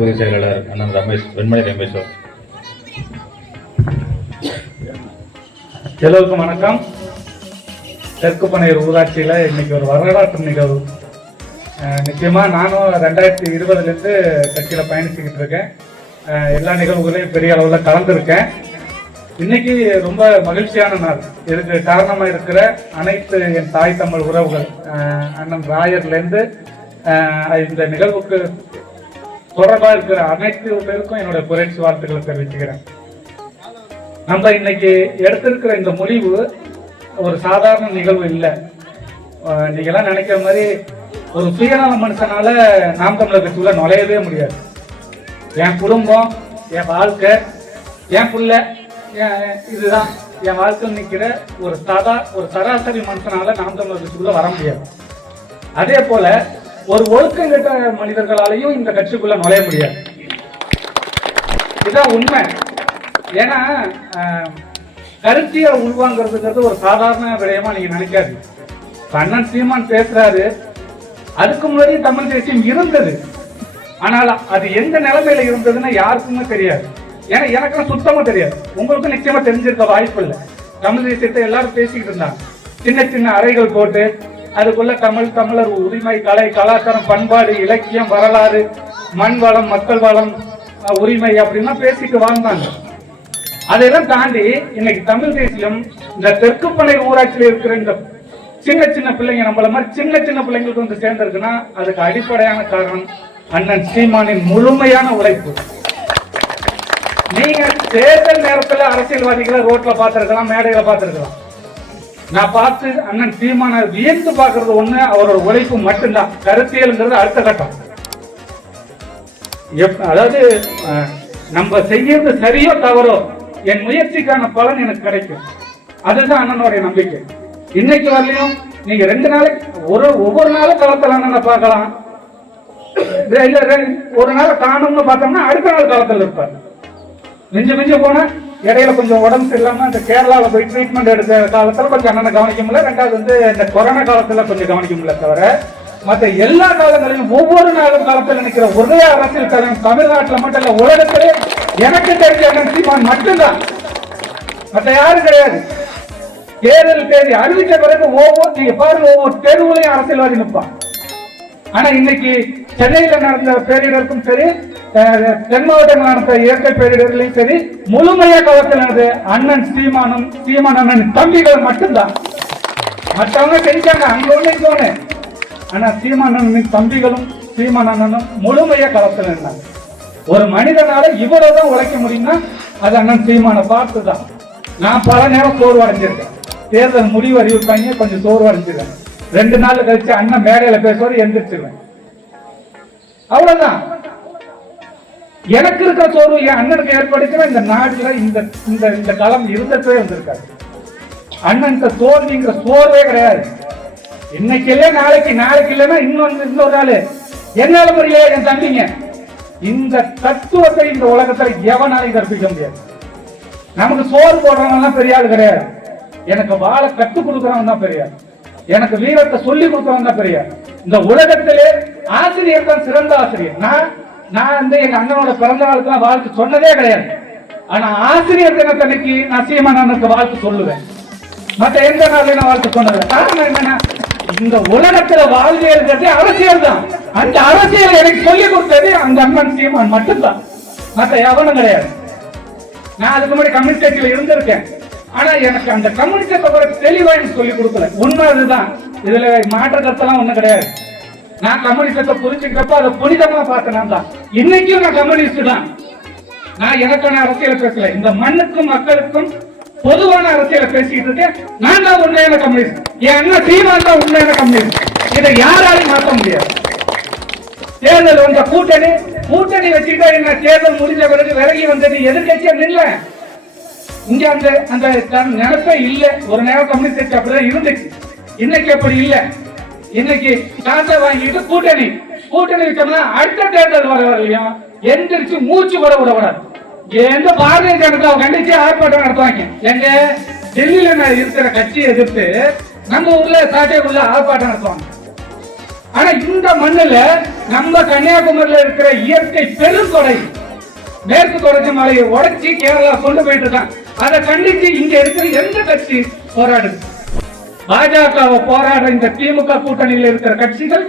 பொதுச் செயலாளர் அண்ணன் ரமேஷ் வெண்மணி ரமேஷ். எல்லோருக்கும் வணக்கம். தெற்கு பனையூர் ஊராட்சியில் இன்னைக்கு ஒரு வரலாற்று நிகழ்வு. நிச்சயமா நானும் 2020 கட்சியில் பயணிச்சுக்கிட்டு இருக்கேன். எல்லா நிகழ்வுகளையும் பெரிய அளவில் கலந்துருக்கேன். இன்னைக்கு ரொம்ப மகிழ்ச்சியான நாள். இதுக்கு காரணமாக இருக்கிற அனைத்து என் தாய் தமிழ் உறவுகள், அண்ணன் ராயர்லேருந்து இந்த நிகழ்வுக்கு தொடர்பாக இருக்கிற அனைத்து பேருக்கும் என்னுடைய புரட்சி வாழ்த்துக்களை தெரிவிச்சுக்கிறேன். நம்ம இன்னைக்கு எடுத்திருக்கிற இந்த முடிவு ஒரு சாதாரண நிகழ்வு இல்லை. நீங்கெல்லாம் நினைக்கிற மாதிரி ஒரு சுயநல மனுஷனால நாம் தமிழர் கட்சிக்குள்ள நுழையவே முடியாது. என் குடும்பம், என் வாழ்க்கை, என் பிள்ளை, இதுதான் என் வாழ்க்கையில் நிற்கிற ஒரு சராசரி மனுஷனால நாம் தமிழர் கட்சிக்குள்ள வர முடியாது. அதே போல ஒரு ஒழுக்கம் கெட்ட மனிதர்களாலையும் இந்த கட்சிக்குள்ள நுழைய முடியாது. இதுதான் உண்மை. ஏன்னா கருத்தியை உள்வாங்கிறதுங்கிறது ஒரு சாதாரண விடயமா நீங்க நினைக்காது. அண்ணன் சீமான் பேசுறாரு, அதுக்கு முன்னாடி தமிழ் தேசியம் இருந்தது. ஆனால் அது எந்த நிலைமையில இருந்ததுன்னு யாருக்குமே தெரியாது. ஏன்னா எனக்கும் சுத்தமா தெரியாது, உங்களுக்கும் நிச்சயமா தெரிஞ்சிருக்க வாய்ப்பு இல்லை. தமிழ் தேசியத்தை எல்லாரும் பேசிக்கிட்டு இருந்தாங்க. சின்ன சின்ன அறைகள் போட்டு அதுக்குள்ள தமிழர் உரிமை, கலை, கலாச்சாரம், பண்பாடு, இலக்கியம், வரலாறு, மண் வளம், மக்கள் வளம், உரிமை அப்படின்னா பேசிட்டு வாழ்ந்தாங்க. அதையெல்லாம் தாண்டி இன்னைக்கு தமிழ் தேசியம் இந்த தெற்கு பனையூர் ஊராட்சியில் இருக்கிற இந்த சின்ன சின்ன பிள்ளைங்க, நம்மள மாதிரி சின்ன சின்ன பிள்ளைங்களுக்கு வந்து சேர்ந்திருக்குன்னா அதுக்கு அடிப்படையான காரணம் அண்ணன் சீமானின் முழுமையான உழைப்பு. நீங்க தேர்தல் நேரத்தில் அரசியல்வாதிகளை ரோட்ல பார்த்திருக்கலாம், மேடையில பார்த்திருக்கலாம். நான் பார்த்து அண்ணன் சீமான வியந்து பார்க்கறது ஒண்ணு, அவரோட உழைப்பு மட்டும்தான். கருத்தியல்ங்கிறது அடுத்த கட்டம். அதாவது நம்ம செய்யறது சரியோ தவறோ என் முயற்சிக்கான பலன் எனக்கு கிடைக்கும். அதுதான் அண்ணனுடைய நம்பிக்கை. இன்னைக்கு வரலையும் நீங்க 2 நாளைக்கு ஒவ்வொரு நாளும் களத்தில் அண்ணனை பார்க்கலாம். ஒரு நாள் காணும்னு பார்த்தோம்னா அடுத்த நாள் களத்தில் இருப்பார். மிஞ்சு போனா இடையில கொஞ்சம் உடம்பு சரியில்லாம இந்த கேரளாவில் போய் ட்ரீட்மெண்ட் எடுத்த காலத்துல கொஞ்சம் அண்ணனை கவனிக்க முடியல. 2வது வந்து இந்த கொரோனா காலத்துல கொஞ்சம் கவனிக்க முடியல. தவிர மற்ற எல்லா காலங்களிலும் ஒவ்வொரு நாளும் காலத்தில் நினைக்கிற ஒரே அரசியல் தலைவர் தமிழ்நாட்டில் மட்டும் இல்ல, உலகத்திலே எனக்கு தெரிஞ்ச அண்ணன் சீமான் மட்டும்தான். மற்ற யாரும் கிடையாது. தேர்தல் தேதி அறிவித்த பிறகு நீங்க பாருங்க, ஒவ்வொரு தெருவுலையும் அரசியல்வாதி நிற்பான். ஆனா இன்னைக்கு சென்னையில நடந்த பேரிடருக்கும் சரி, தென் மாவட்டங்கள் நடந்த இயற்கை பேரிடர்களையும் சரி, முழுமையா களத்தில் நடந்த அண்ணன் சீமான் அண்ணன் தம்பிகள் மட்டும்தான். மற்றவங்க செஞ்சாங்க அங்க ஒண்ணு இங்க ஒண்ணு. ஆனா சீமான் அண்ணன் தம்பிகளும் சீமான் அண்ணனும் முழுமையா களத்தில் இருந்தாங்க. ஒரு மனிதனால இவ்வளவுதான் உழைக்க முடியும்னா அது அண்ணன் சீமானை பார்த்துதான். நான் பல நேரம் சோர்வு அடைஞ்சிருக்கேன். தேர்தல் முடிவு அறிவிப்பாங்க, கொஞ்சம் சோர்வு அடைஞ்சிருக்கேன். 2 நாள் கழிச்சு அண்ணன் மேடையில பேசுவாரு, எந்திரிச்சிருவேன். அவ்வளவுதான். எனக்கு இருக்கிற சோர்வு என் அண்ணனுக்கு ஏற்படுத்தினா இந்த நாடுல இந்த களம் இருந்ததே வந்திருக்காரு. அண்ணன் தோல்விங்கிற சோர்வே கிடையாது. இன்னைக்கு இல்ல நாளைக்கு இல்லைன்னா இன்னொரு நாள் என்னால முறையில என் தம்பிங்க. இந்த தத்துவத்தை இந்த உலகத்துல எவனாலையும் கற்பிக்க முடியாது. நமக்கு சோறு போடுறவங்க பெரிய ஆள் கிடையாது. எனக்கு வாழ கற்றுக் கொடுக்கறவன் தான் பெரிய ஆள். எனக்கு வீரத்தை சொல்லி கொடுக்கறவன் தான் பெரிய ஆள். இந்த உலகத்திலே ஆசிரியர் தான் சிறந்த ஆசிரியர். நான் வந்து எங்க அண்ணனோட பிறந்த நாளுக்கு வாழ்த்து சொன்னதே கிடையாது. ஆனா ஆசிரியர் தினத்தன்னைக்கு நான் சீமான் அண்ணனுக்கு வாழ்த்து சொல்லுவேன். மற்ற எந்த நாளையும் நான் வாழ்த்து சொன்னது. காரணம் என்னன்னா, இந்த உலகத்துல வாழ்வியல் அரசியல் தான். அந்த அரசியல் எனக்கு சொல்லிக் கொடுத்தது அந்த அண்ணன் சீமான் மட்டும்தான். மற்ற எவனும் கிடையாது. நான் அதுக்கு முன்னாடி கம்யூனிஸ்ட் கட்சியில இருந்திருக்கேன். ஆனா எனக்கு அந்த கம்யூனிஸ்ட தெளிவா எனக்கு சொல்லிக் கொடுக்கல. உண்மை அதுதான். இதுல மாற்ற கருத்தெல்லாம் ஒண்ணும் கிடையாது. நான் கம்யூனிஸ்டத்தை புரிஞ்சுக்கிறப்ப அதை புனிதமா பார்த்தேன் தான். இன்னைக்கும் நான் கம்யூனிஸ்ட் தான். நான் எனக்கான அரசியலை பேசல, இந்த மண்ணுக்கும் மக்களுக்கும் பொதுவான அரசியலை பேசிக்கிட்டு இருக்கேன். நான் தான் உண்மையான கம்யூனிஸ்ட். என் அண்ணன் சீமான் தான் உண்மையான கம்யூனிஸ்ட். இதை யாராலையும் மாற்ற முடியாது. தேர்தல் வந்த கூட்டணி வச்சுக்கிட்டா என்ன, தேர்தல் முடிஞ்ச பிறகு விலகி வந்தது எதிர்கட்சியா நில்ல. இங்க அந்த நினைப்பே இல்ல. ஒரு நேரம் கம்யூனிஸ்ட் கட்சி அப்படிதான் இருந்துச்சு. இன்னைக்கு அப்படி இல்ல. இன்னைக்கு காசை வாங்கிட்டு கூட்டணி வச்சோம்னா அடுத்த தேர்தல் வரலையும் எந்திரிச்சு மூச்சு கூட விடக்கூடாது. எந்த பாரதிய ஜனதா கண்டிச்சு ஆர்ப்பாட்டம் நடத்துவாங்க. எங்க டெல்லியில இருக்கிற கட்சியை எதிர்த்து நம்ம ஊர்ல சாட்டைக்குள்ள ஆர்ப்பாட்டம் நடத்துவாங்க. ஆனா இந்த மண்ணுல நம்ம கன்னியாகுமரியில இருக்கிற இயற்கை பெருங்கொடை மேற்கு தொடர்ச்சி மலையை உடைச்சி கேரளா கொண்டு போயிட்டு இருக்கான். அதை கண்டிச்சு இங்க இருக்கிற எந்த கட்சி போராடுது? பாஜகவை போராடுற இந்த திமுக கூட்டணியில் இருக்கிற கட்சிகள்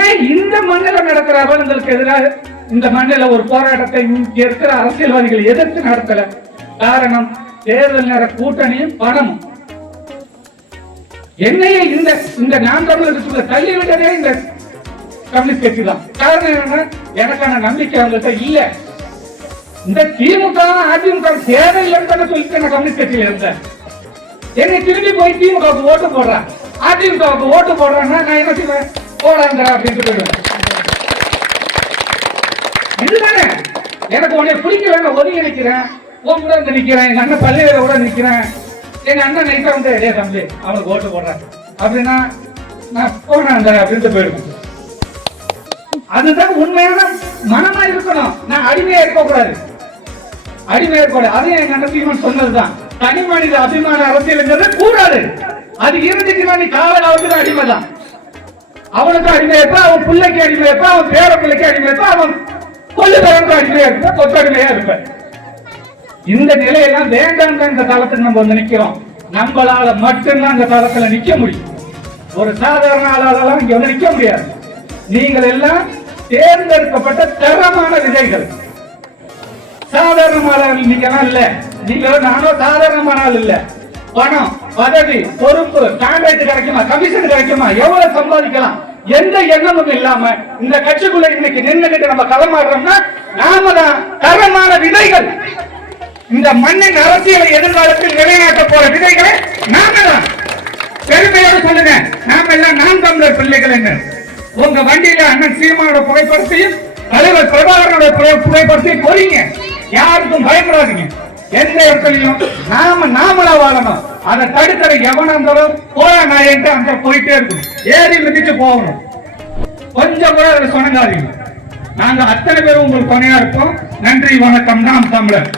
ஏன் இந்த மண்ணில நடக்கிற அவலங்களுக்கு எதிராக இந்த மண்ணில ஒரு போராட்டத்தை இங்க இருக்கிற அரசியல்வாதிகள் எதிர்த்து நடத்தல? காரணம் தேர்தல் நேர கூட்டணியும் பணமும். என்னையே இந்த நாம் தமிழர் தள்ளி விட்டதே இந்த கம்யூனிஸ்ட் கட்சி தான். காரணம் என்ன? எனக்கான நம்பிக்கை அவங்கள்ட்ட இல்ல. இந்த திமுக அதிமுக தேவையில்லைன்னு சொல்லிட்டு நான் கம்யூனிஸ்ட் கட்சியில இருந்தேன். என்னை திரும்பி போய் திமுகவுக்கு ஓட்டு போடுறேன், அதிமுகவுக்கு ஓட்டு போடுறேன்னா நான் என்ன செய்வேன்? போடாங்க அப்படின்னு சொல்லிடுவேன். இதுதானே எனக்கு உன்னை பிடிக்கல, நான் ஒதுங்கி நிற்கிறேன், உன் கூட வந்து நிற்கிறேன், எங்க அண்ணன் பள்ளியில கூட நிற்கிறேன். எங்க அண்ணன் நைட்டா வந்து இதே தம்பி அவனுக்கு ஓட்டு போடுறேன் அப்படின்னா நான் போனாங்க அப்படின்ட்டு போயிடுவேன். அதுதான் உண்மையான மனமா இருக்கணும். நான் அடிமையா இருக்கக்கூடாது, அடிமையா இருக்கக்கூடாது. அதையும் எங்க அண்ணன் சீமான் சொன்னதுதான். தனி மனித அபிமான அரசியல் கூடாது. அது இருந்துச்சுன்னா நீ காலகாலத்துல அடிமை தான். அவனுக்கு அடிமையா இருப்பா, அவன் பிள்ளைக்கு அடிமையா இருப்பா, அவன் பேர பிள்ளைக்கு அடிமையா இருப்பா, அவன் கொள்ளுதவனுக்கு அடிமையா இருப்ப, கொத்தடிமையா இருப்ப. இந்த நிலையெல்லாம் வேண்டாம். இந்த காலத்துக்கு நம்ம வந்து நிக்கிறோம். நம்மளால மட்டும்தான் இந்த காலத்துல நிக்க முடியும். ஒரு சாதாரண ஆளாலாம் இங்க வந்து நிக்க முடியாது. நீங்கள் எல்லாம் தேர்ந்தெடுக்கப்பட்ட தரமான விதைகள். சாதாரணமான நீங்க இல்ல, நீங்க நானும் சாதாரணமான ஆள் இல்ல. பணம், பதவி, பொறுப்பு, கான்ட்ராக்ட் கிடைக்குமா, கமிஷன் கிடைக்குமா, எவ்வளவு சம்பாதிக்கலாம், எந்த எண்ணமும் இல்லாம இந்த கட்சிக்குள்ள இன்னைக்கு நின்றுகிட்டு நம்ம களமாடுறோம்னா நாம தான் தரமான விதைகள். இந்த மண்ணின் அரசியலை எதிர்காலத்தில் நிலைநாட்ட போற விதைகளை நாம தான். பெருமையோடு சொல்லுங்க, நாம எல்லாம் நாம் தமிழர் பிள்ளைகள். என்ன உங்க வண்டியில அண்ணன் சீமானோட புகைப்படத்தையும் தலைவர் பிரபாகரனோட புகைப்படத்தையும் பொறிங்க. யாருக்கும் பயப்படாதீங்க. எந்த இடத்துலையும் நாமளா வாழணும். அதை தடுக்கிற எவனா இருந்தாலும் போயா நான் அங்க போயிட்டே இருக்கும். ஏறி மிதிச்சு போகணும். கொஞ்சம் கூட அதை சொன்னாதீங்க. நாங்க அத்தனை பேரும் உங்களுக்கு துணையா இருப்போம். நன்றி, வணக்கம். நாம் தமிழர்.